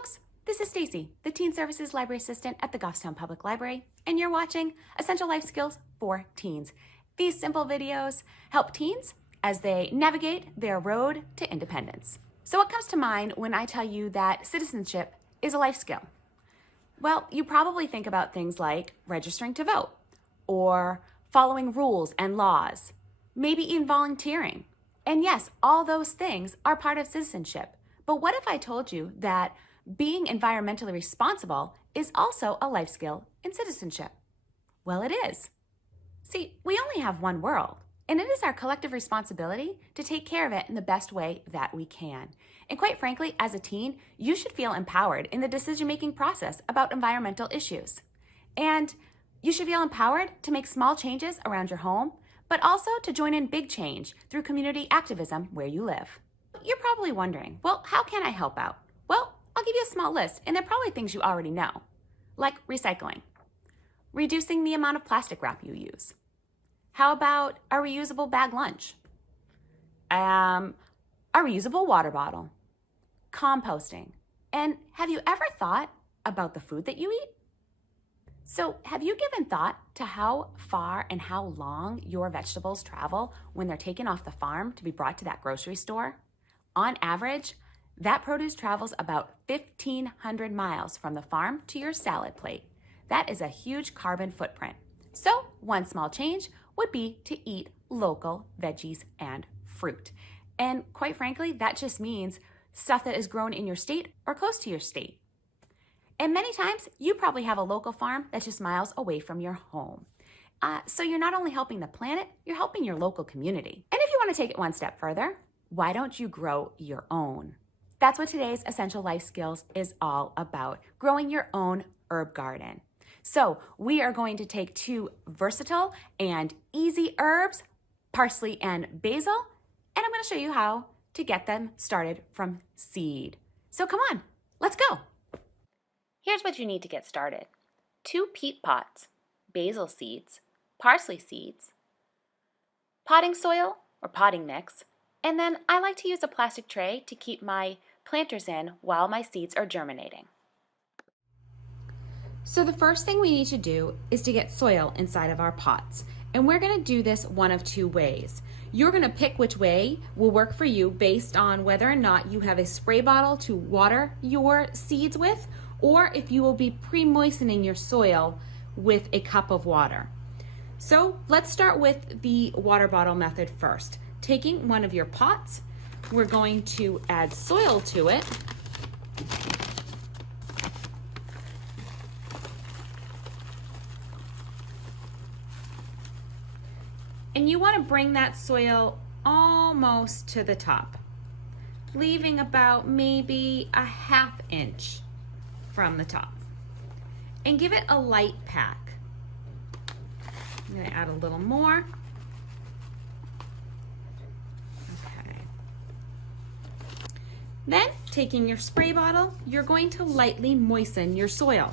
folks, this is Stacey, the Teen Services Library Assistant at the Goffstown Public Library, and you're watching Essential Life Skills for Teens. These simple videos help teens as they navigate their road to independence. So what comes to mind when I tell you that citizenship is a life skill? Well, you probably think about things like registering to vote, or following rules and laws, maybe even volunteering. And yes, all those things are part of citizenship. But what if I told you that being environmentally responsible is also a life skill in citizenship? Well, it is. See, we only have one world, and it is our collective responsibility to take care of it in the best way that we can. And quite frankly, as a teen, you should feel empowered in the decision-making process about environmental issues. And you should feel empowered to make small changes around your home, but also to join in big change through community activism where you live. You're probably wondering, well, how can I help out? Well, I'll give you a small list, and they're probably things you already know, like recycling, reducing the amount of plastic wrap you use. How about a reusable bag lunch? A reusable water bottle, composting. And have you ever thought about the food that you eat? So have you given thought to how far and how long your vegetables travel when they're taken off the farm to be brought to that grocery store? On average, that produce travels about 1,500 miles from the farm to your salad plate. That is a huge carbon footprint. So one small change would be to eat local veggies and fruit. And quite frankly, that just means stuff that is grown in your state or close to your state. And many times, you probably have a local farm that's just miles away from your home. So you're not only helping the planet, you're helping your local community. And if you want to take it one step further, why don't you grow your own? That's what today's Essential Life Skills is all about, growing your own herb garden. So we are going to take two versatile and easy herbs, parsley and basil, and I'm going to show you how to get them started from seed. So come on, let's go. Here's what you need to get started. 2 peat pots, basil seeds, parsley seeds, potting soil or potting mix, and then I like to use a plastic tray to keep my planters in while my seeds are germinating. So the first thing we need to do is to get soil inside of our pots. And we're going to do this one of 2 ways. You're going to pick which way will work for you based on whether or not you have a spray bottle to water your seeds with, or if you will be pre-moistening your soil with a cup of water. So let's start with the water bottle method first. Taking one of your pots, we're going to add soil to it. And you want to bring that soil almost to the top, leaving about maybe a ½ inch from the top. And give it a light pack. I'm going to add a little more. Okay. Then, taking your spray bottle, you're going to lightly moisten your soil.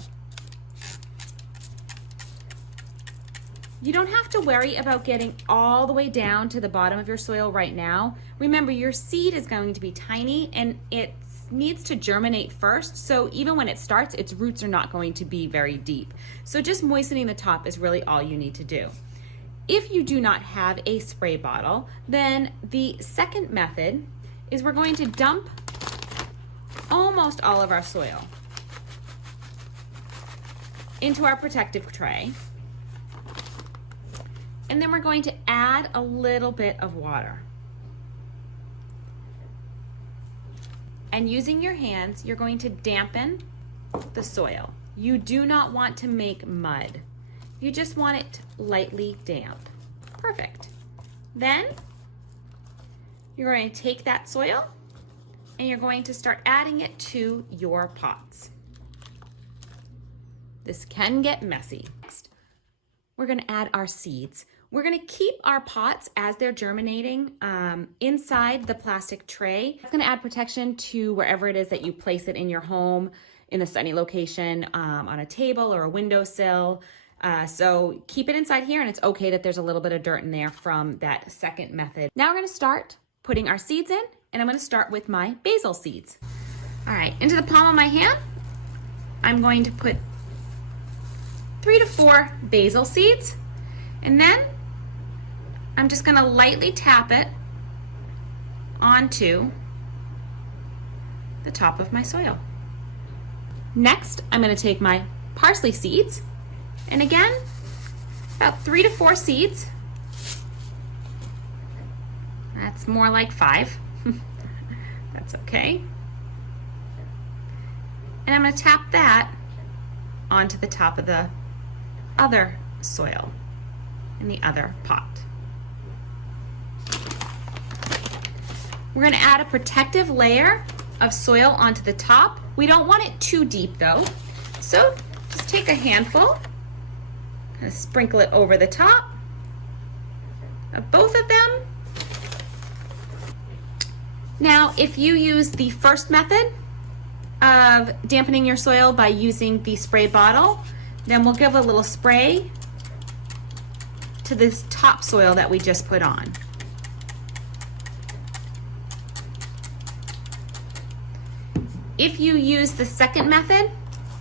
You don't have to worry about getting all the way down to the bottom of your soil right now. Remember, your seed is going to be tiny and it needs to germinate first, so even when it starts, its roots are not going to be very deep. So just moistening the top is really all you need to do. If you do not have a spray bottle, then the second method is we're going to dump almost all of our soil into our protective tray. And then we're going to add a little bit of water. And using your hands, you're going to dampen the soil. You do not want to make mud. You just want it lightly damp. Perfect. Then you're going to take that soil and you're going to start adding it to your pots. This can get messy. Next, we're going to add our seeds. We're going to keep our pots as they're germinating inside the plastic tray. It's going to add protection to wherever it is that you place it in your home, in a sunny location, on a table or a windowsill. So keep it inside here, and it's okay that there's a little bit of dirt in there from that second method. Now we're going to start putting our seeds in, and I'm going to start with my basil seeds. All right, into the palm of my hand, I'm going to put 3 to 4 basil seeds, and then I'm just gonna lightly tap it onto the top of my soil. Next, I'm gonna take my parsley seeds, and again, about 3 to 4 seeds. That's more like 5. That's okay. And I'm going to tap that onto the top of the other soil in the other pot. We're going to add a protective layer of soil onto the top. We don't want it too deep though. So just take a handful and sprinkle it over the top of both of them. Now, if you use the first method of dampening your soil by using the spray bottle, then we'll give a little spray to this topsoil that we just put on. If you use the second method,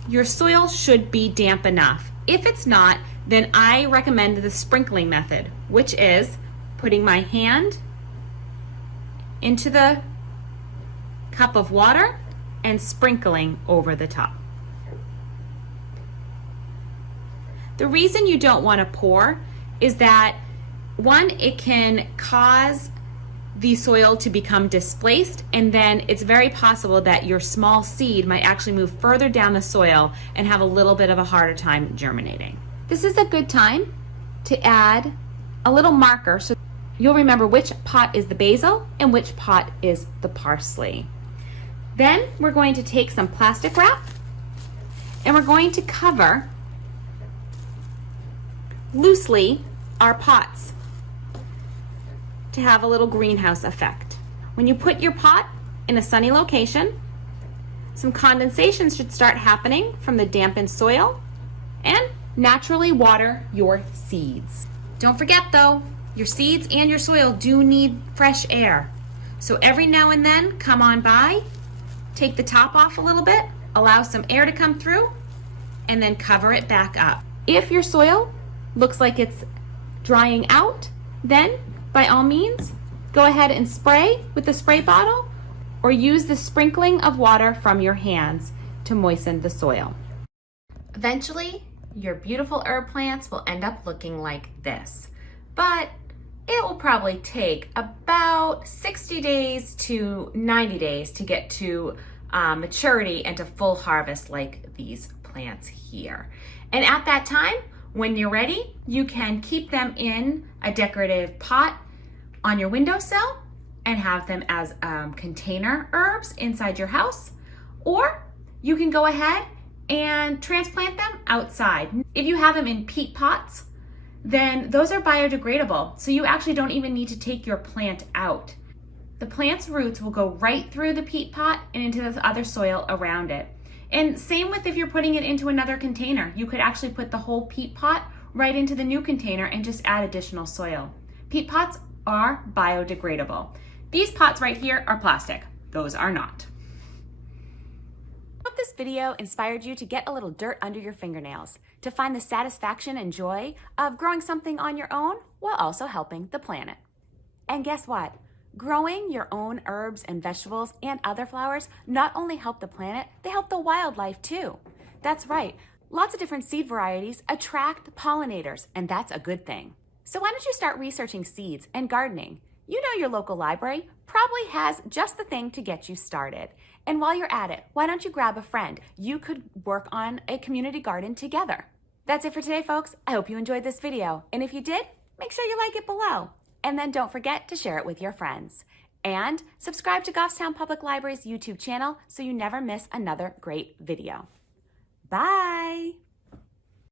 your soil should be damp enough. If it's not, then I recommend the sprinkling method, which is putting my hand into the cup of water and sprinkling over the top. The reason you don't want to pour is that, one, it can cause the soil to become displaced, and then it's very possible that your small seed might actually move further down the soil and have a little bit of a harder time germinating. This is a good time to add a little marker so you'll remember which pot is the basil and which pot is the parsley. Then we're going to take some plastic wrap and we're going to cover loosely our pots to have a little greenhouse effect. When you put your pot in a sunny location, some condensation should start happening from the dampened soil, and naturally water your seeds. Don't forget though, your seeds and your soil do need fresh air. So every now and then, come on by, take the top off a little bit, allow some air to come through, and then cover it back up. If your soil looks like it's drying out, then by all means, go ahead and spray with the spray bottle or use the sprinkling of water from your hands to moisten the soil. Eventually, your beautiful herb plants will end up looking like this, but it will probably take about 60 days to 90 days to get to maturity and to full harvest like these plants here. And at that time, when you're ready, you can keep them in a decorative pot on your windowsill and have them as container herbs inside your house, or you can go ahead and transplant them outside. If you have them in peat pots, then those are biodegradable, so you actually don't even need to take your plant out. The plant's roots will go right through the peat pot and into the other soil around it. And same with if you're putting it into another container. You could actually put the whole peat pot right into the new container and just add additional soil. Peat pots are biodegradable. These pots right here are plastic. Those are not. I hope this video inspired you to get a little dirt under your fingernails, to find the satisfaction and joy of growing something on your own while also helping the planet. And guess what? Growing your own herbs and vegetables and other flowers not only help the planet, they help the wildlife too. That's right. Lots of different seed varieties attract pollinators, and that's a good thing. So why don't you start researching seeds and gardening? You know your local library probably has just the thing to get you started. And while you're at it, why don't you grab a friend? You could work on a community garden together. That's it for today, folks. I hope you enjoyed this video. And if you did, make sure you like it below. And then don't forget to share it with your friends. And subscribe to Goffstown Public Library's YouTube channel so you never miss another great video. Bye!